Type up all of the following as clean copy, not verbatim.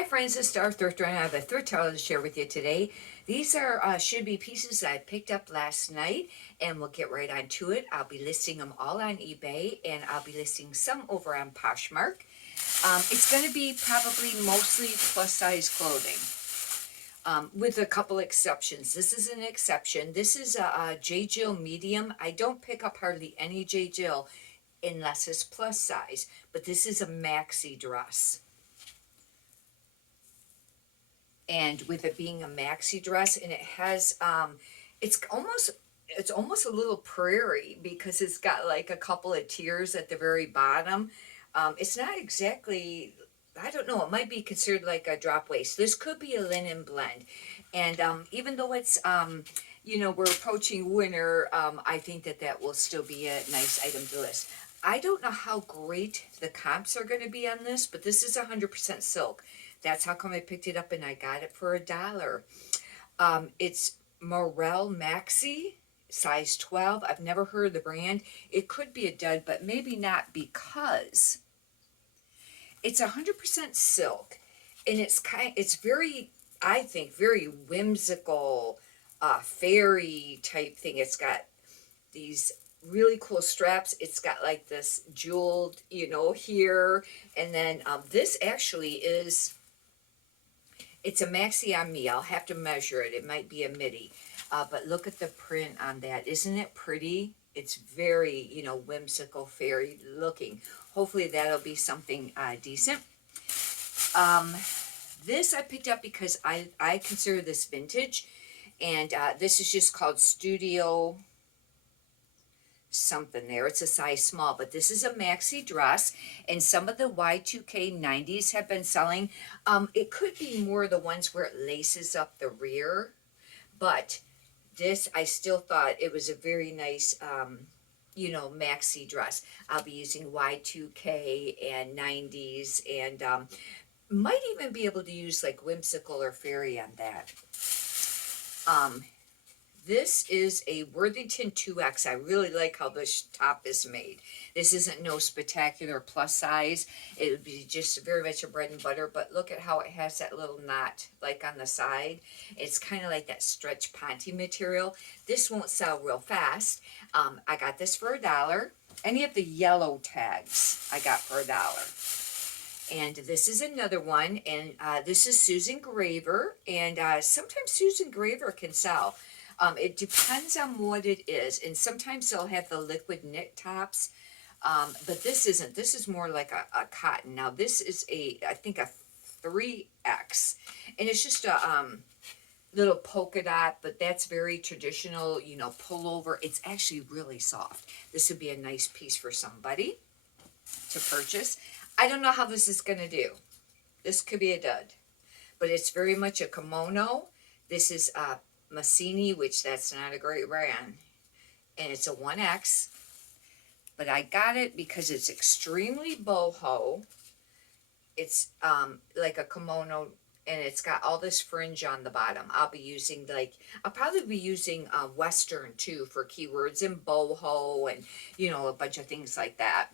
Hi friends, it's Star Thrifter and I have a thrift haul to share with you today. These are should be pieces that I picked up last night, and we'll get right on to it. I'll be listing them all on eBay, and I'll be listing some over on Poshmark. It's going to be probably mostly plus size clothing, with a couple exceptions. This is an exception. This is a J. Jill medium. I don't pick up hardly any J. Jill unless it's plus size, but this is a maxi dress. And with it being a maxi dress, and it has it's almost a little prairie because it's got like a couple of tiers at the very bottom. It's not exactly, I don't know, it might be considered like a drop waist. This could be a linen blend. And even though it's we're approaching winter, I think that that will still be a nice item to list. I don't know how great the comps are going to be on this, but this is 100% silk. That's how come I picked it up, and I got it for $1. It's Morel Maxi, size 12. I've never heard of the brand. It could be a dud, but maybe not, because it's 100% silk, and it's very, I think, very whimsical, fairy type thing. It's got these really cool straps. It's got like this jeweled, here, and then this actually is. It's a maxi on me. I'll have to measure it. It might be a midi. But look at the print on that. Isn't it pretty? It's very, whimsical, fairy looking. Hopefully that'll be something decent. This I picked up because I consider this vintage. And this is just called Studio something there. It's a size small, but this is a maxi dress, and some of the Y2K 90s have been selling. It could be more the ones where it laces up the rear, but this, I still thought it was a very nice, maxi dress. I'll be using Y2K and 90s, and might even be able to use like whimsical or fairy on that. This is a Worthington 2X. I really like how this top is made. This isn't no spectacular plus size. It would be just very much a bread and butter, but look at how it has that little knot like on the side. It's kind of like that stretch ponte material. This won't sell real fast. I got this for $1. Any of the yellow tags I got for $1. And this is another one, and this is Susan Graver, and sometimes Susan Graver can sell. It depends on what it is, and sometimes they'll have the liquid knit tops, but this isn't. This is more like a cotton. Now this is I think a 3X, and it's just a little polka dot, but that's very traditional, pullover. It's actually really soft. This would be a nice piece for somebody to purchase. I don't know how this is going to do. This could be a dud, but it's very much a kimono. This is Massini, which that's not a great brand, and it's a 1X, but I got it because it's extremely boho. It's like a kimono, and it's got all this fringe on the bottom. I'll probably be using Western too for keywords, and boho, and a bunch of things like that.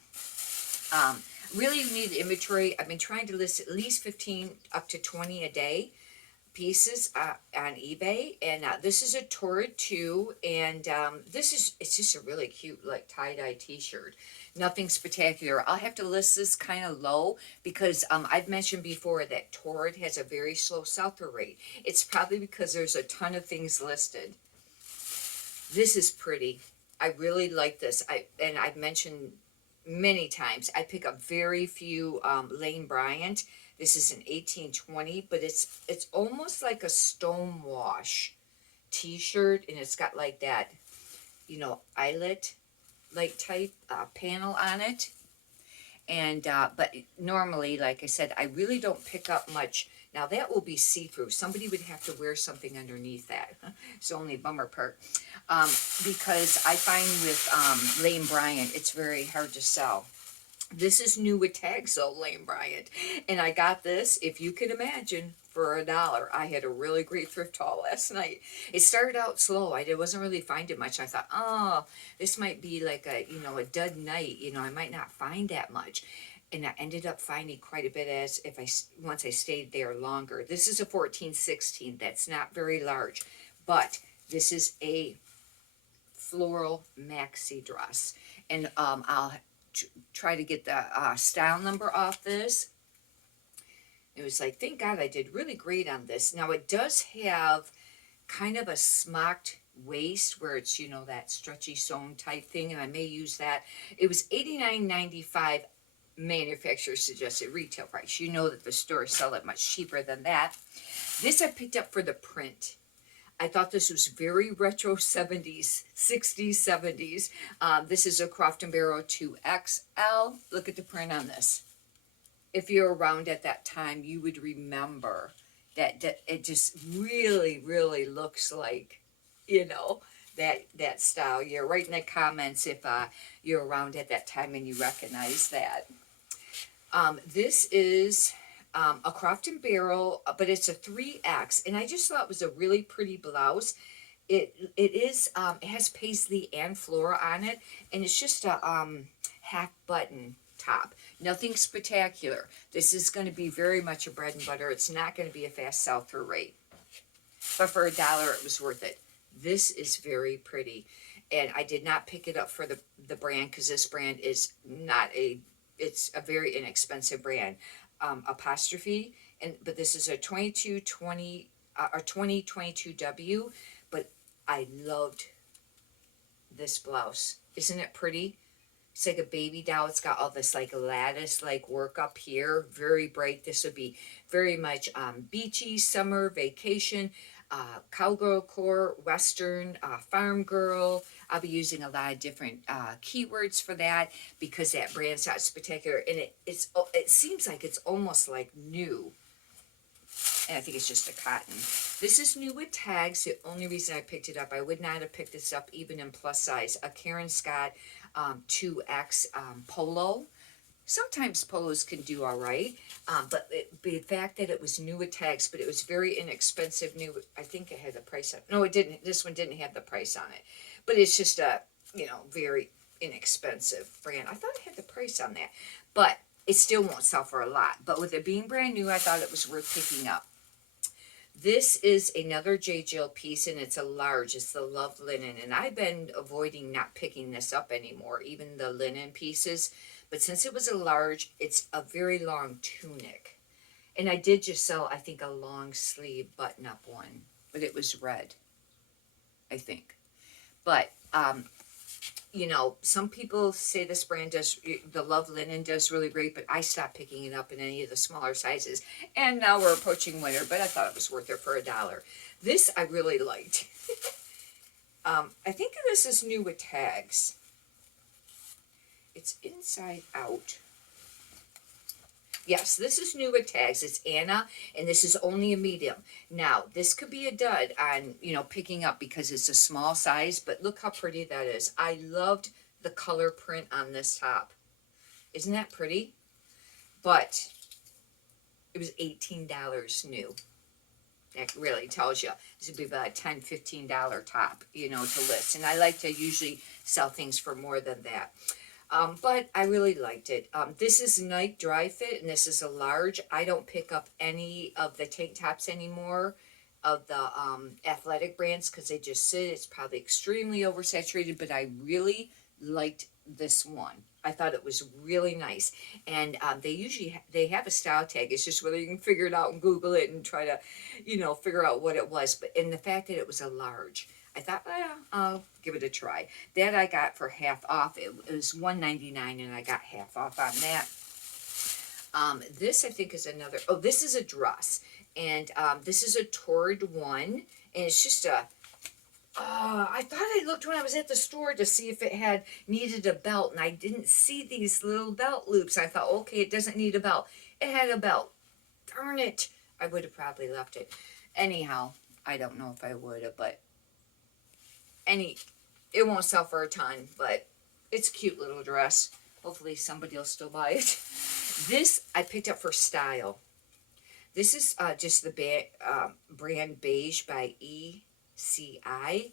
Really need inventory. I've been trying to list at least 15 up to 20 a day pieces on eBay, and this is a Torrid 2, and it's just a really cute like tie-dye t-shirt. Nothing spectacular. I'll have to list this kind of low because I've mentioned before that Torrid has a very slow sell-through rate. It's probably because there's a ton of things listed. This is pretty. I really like this. I've mentioned many times I pick up very few Lane Bryant. This is an 1820, but it's almost like a stonewash t-shirt, and it's got like that, eyelet like type panel on it. And but normally, like I said, I really don't pick up much. Now that will be see-through. Somebody would have to wear something underneath that. It's only a bummer part. Because I find with Lane Bryant, it's very hard to sell. This is new with tags, though, Lane Bryant. And I got this, if you can imagine, for $1. I had a really great thrift haul last night. It started out slow. I wasn't really finding much. I thought, oh, this might be like a dud night. I might not find that much. and I ended up finding quite a bit as if once I stayed there longer. This is a 14-16. That's not very large, but this is a floral maxi dress, and I'll try to get the style number off this. It was like, thank God I did really great on this. Now it does have kind of a smocked waist where it's, you know, that stretchy sewn type thing, and I may use that. It was $89.95 manufacturer suggested retail price. You know that the stores sell it much cheaper than that. This I picked up for the print. I thought this was very retro 70s, 60s, 70s. This is a Croft & Barrow 2XL. Look at the print on this. If you're around at that time, you would remember that it just really, really looks like, you know, that style. You're right in the comments if you're around at that time and you recognize that. This is a Croft & Barrel, but it's a 3X, and I just thought it was a really pretty blouse. It has paisley and flora on it, and it's just a half button top. Nothing spectacular. This is going to be very much a bread and butter. It's not going to be a fast sell-through rate, but for $1, it was worth it. This is very pretty, and I did not pick it up for the brand because this brand is not it's a very inexpensive brand. Apostrophe, but this is a 2022 W, but I loved this blouse. Isn't it pretty? It's like a baby doll. It's got all this like lattice like work up here, very bright. This would be very much beachy, summer, vacation, cowgirl core, western, farm girl. I'll be using a lot of different keywords for that because that brand's not spectacular, and it seems like it's almost like new. And I think it's just a cotton. This is new with tags. The only reason I picked it up, I would not have picked this up even in plus size. A Karen Scott 2X polo. Sometimes polos can do all right, but the fact that it was new with tags, but it was very inexpensive new. I think it had the price on. No, it didn't. This one didn't have the price on it, but it's just a, you know, very inexpensive brand. I thought it had the price on that, but it still won't sell for a lot. But with it being brand new, I thought it was worth picking up. This is another J. Jill piece, and it's a large. It's the Love Linen, and I've been avoiding not picking this up anymore, even the linen pieces. But since it was a large, it's a very long tunic. And I did just sell, I think, a long sleeve button-up one, but it was red, I think. But, you know, some people say this brand does, the Love Linen does really great, but I stopped picking it up in any of the smaller sizes. And now we're approaching winter, but I thought it was worth it for $1. This I really liked. I think this is new with tags. It's inside out. Yes, this is new with tags. It's Anna, and this is only a medium. Now, this could be a dud on, you know, picking up because it's a small size, but look how pretty that is. I loved the color print on this top. Isn't that pretty? But it was $18 new. That really tells you this would be about a $10, $15 top, you know, to list. And I like to usually sell things for more than that. But I really liked it. This is Nike Dry Fit, and this is a large. I don't pick up any of the tank tops anymore of the athletic brands because they just sit. It's probably extremely oversaturated, but I really liked this one. I thought it was really nice. And they have a style tag. It's just whether you can figure it out and Google it and try to, you know, figure out what it was. But in the fact that it was a large, I thought, well, I'll give it a try. That I got for half off. It was $1.99, and I got half off on that. This, I think, is another. Oh, this is a dress. And this is a taured one. And it's just a. I thought I looked when I was at the store to see if it needed a belt. And I didn't see these little belt loops. I thought, okay, it doesn't need a belt. It had a belt. Darn it. I would have probably left it. Anyhow, I don't know if I would have, but. It won't sell for a ton, but it's a cute little dress. Hopefully somebody will still buy it. This I picked up for style. This is just the brand Beige by ECI,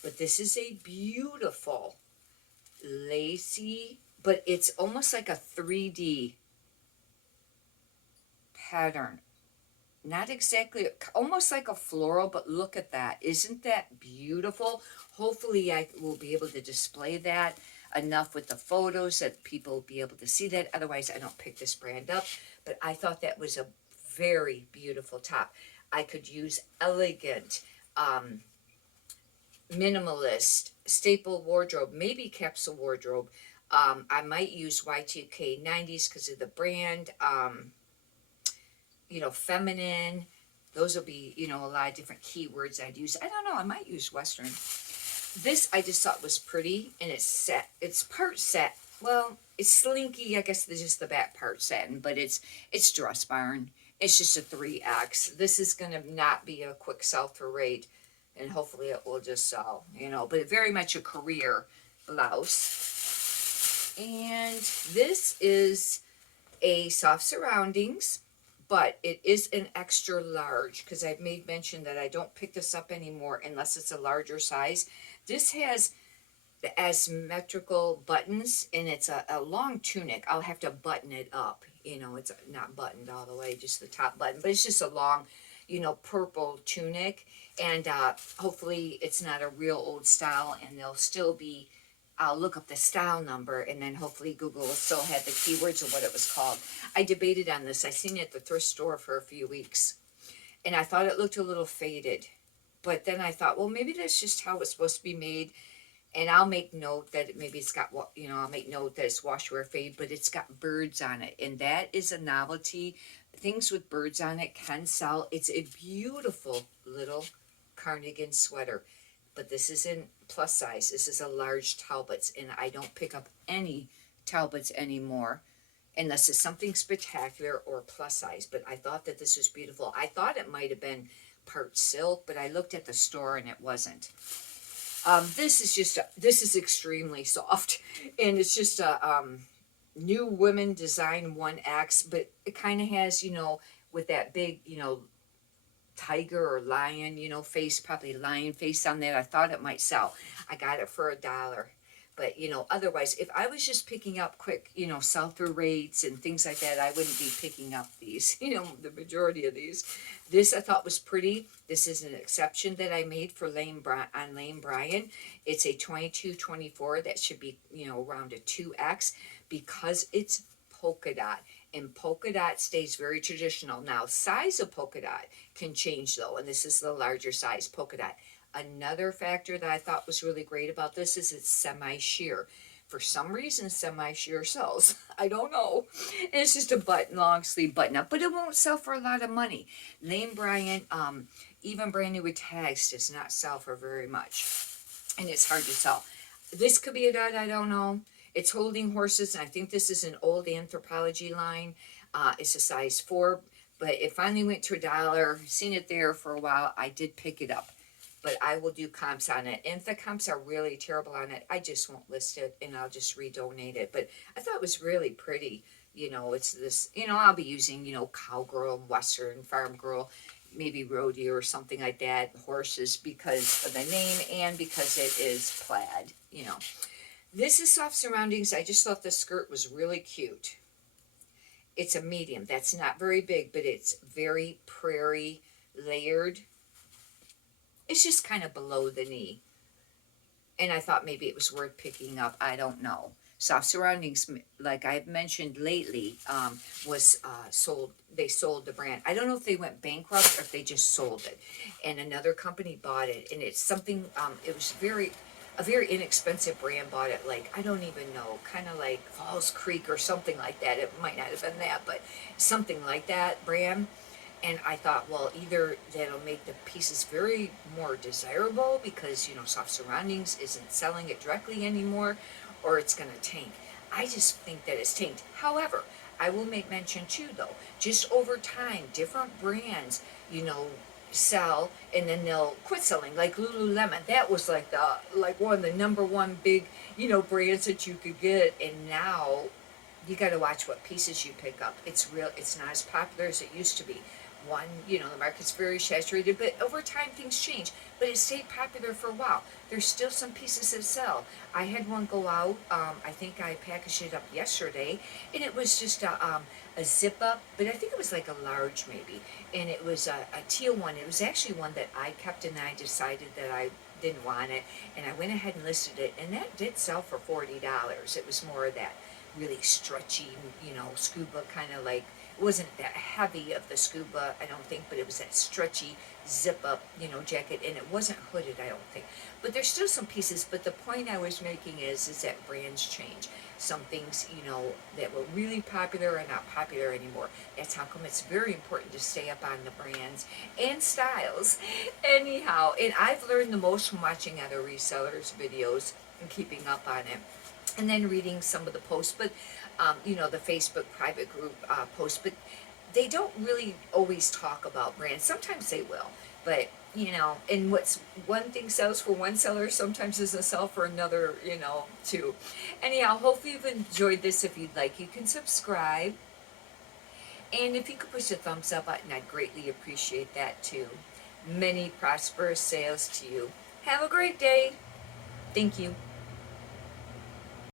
but this is a beautiful lacy, but it's almost like a 3D pattern. Not exactly, almost like a floral, but look at that. Isn't that beautiful? Hopefully I will be able to display that enough with the photos that people will be able to see that. Otherwise, I don't pick this brand up. But I thought that was a very beautiful top. I could use elegant, minimalist, staple wardrobe, maybe capsule wardrobe. I might use Y2K 90s because of the brand. Feminine. Those will be, a lot of different keywords I'd use. I don't know. I might use Western. This I just thought was pretty, and it's set. It's part set. Well, it's slinky. I guess there's just the back part satin, but it's dress barn. It's just a 3X. This is gonna not be a quick sell through rate, and hopefully it will just sell. But very much a career blouse. And this is a soft surroundings, but it is an extra large because I've made mention that I don't pick this up anymore unless it's a larger size. This has the asymmetrical buttons, and it's a long tunic. I'll have to button it up. It's not buttoned all the way, just the top button, but it's just a long, purple tunic. And hopefully it's not a real old style, and they'll still be, I'll look up the style number, and then hopefully Google will still have the keywords of what it was called. I debated on this. I seen it at the thrift store for a few weeks, and I thought it looked a little faded. But then I thought, well, maybe that's just how it's supposed to be made. And I'll make note that maybe it's got, I'll make note that it's wash, wear, fade, but it's got birds on it. And that is a novelty. Things with birds on it can sell. It's a beautiful little cardigan sweater. But this isn't plus size. This is a large Talbots, and I don't pick up any Talbots anymore unless it's something spectacular or plus size. But I thought that this was beautiful. I thought it might have been part silk, but I looked at the store and it wasn't. This is extremely soft, and it's just a new women design 1X, but it kind of has, with that big, tiger or lion, face, probably lion face on that. I thought it might sell. I got it for $1. But, otherwise, if I was just picking up quick, sell-through rates and things like that, I wouldn't be picking up these, the majority of these. This I thought was pretty. This is an exception that I made for Lane Bryant. It's a 22-24. That should be, around a 2X because it's polka dot. And polka dot stays very traditional. Now, size of polka dot can change, though, and this is the larger size polka dot. Another factor that I thought was really great about this is it's semi-sheer. For some reason, semi-sheer sells. I don't know. And it's just a long sleeve button up, but it won't sell for a lot of money. Lane Bryant, even brand new with tags, does not sell for very much. And it's hard to sell. This could be a dot, I don't know. It's holding horses, and I think this is an old Anthropology line. It's a size 4, but it finally went to $1. Seen it there for a while. I did pick it up. But I will do comps on it. And if the comps are really terrible on it, I just won't list it, and I'll just redonate it. But I thought it was really pretty. It's this, I'll be using, cowgirl, western, farm girl, maybe rodeo or something like that, horses, because of the name and because it is plaid, This is soft surroundings. I just thought the skirt was really cute. It's a medium. That's not very big, but it's very prairie layered. It's just kind of below the knee. And I thought maybe it was worth picking up. I don't know. Soft surroundings, like I've mentioned lately, was sold. They sold the brand. I don't know if they went bankrupt or if they just sold it. And another company bought it. And it's something, it was a very inexpensive brand bought it. Like, I don't even know, kind of like Falls Creek or something like that. It might not have been that, but something like that brand. And I thought, well, either that'll make the pieces very more desirable because, soft surroundings isn't selling it directly anymore, or it's going to tank. I just think that it's tanked. However, I will make mention too, though, just over time, different brands, sell and then they'll quit selling. Like Lululemon, that was like one of the number one big, brands that you could get, and now you got to watch what pieces you pick up. It's not as popular as it used to be. one, you know, the market's very saturated, but over time things change. But it stayed popular for a while. There's still some pieces that sell. I had one go out. I think I packaged it up yesterday, and it was just a zip up, but I think it was like a large maybe, and it was a teal one. It was actually one that I kept, and I decided that I didn't want it, and I went ahead and listed it, and that did sell for $40. It was more of that really stretchy, you know, scuba kind of like, it wasn't that heavy of the scuba, I don't think, but it was that stretchy zip up, you know, jacket, and it wasn't hooded, I don't think. But there's still some pieces, but the point I was making is that brands change. Some things, you know, that were really popular are not popular anymore. That's how come it's very important to stay up on the brands and styles. Anyhow, and I've learned the most from watching other resellers' videos and keeping up on it, and then reading some of the posts, but you know, the Facebook private group posts, but they don't really always talk about brands. Sometimes they will, but you know, and what's one thing sells for one seller sometimes doesn't sell for another, you know, too. Anyhow, hopefully you've enjoyed this. If you'd like, you can subscribe, and if you could push the thumbs up button, I'd greatly appreciate that too. Many prosperous sales to you. Have a great day. Thank you.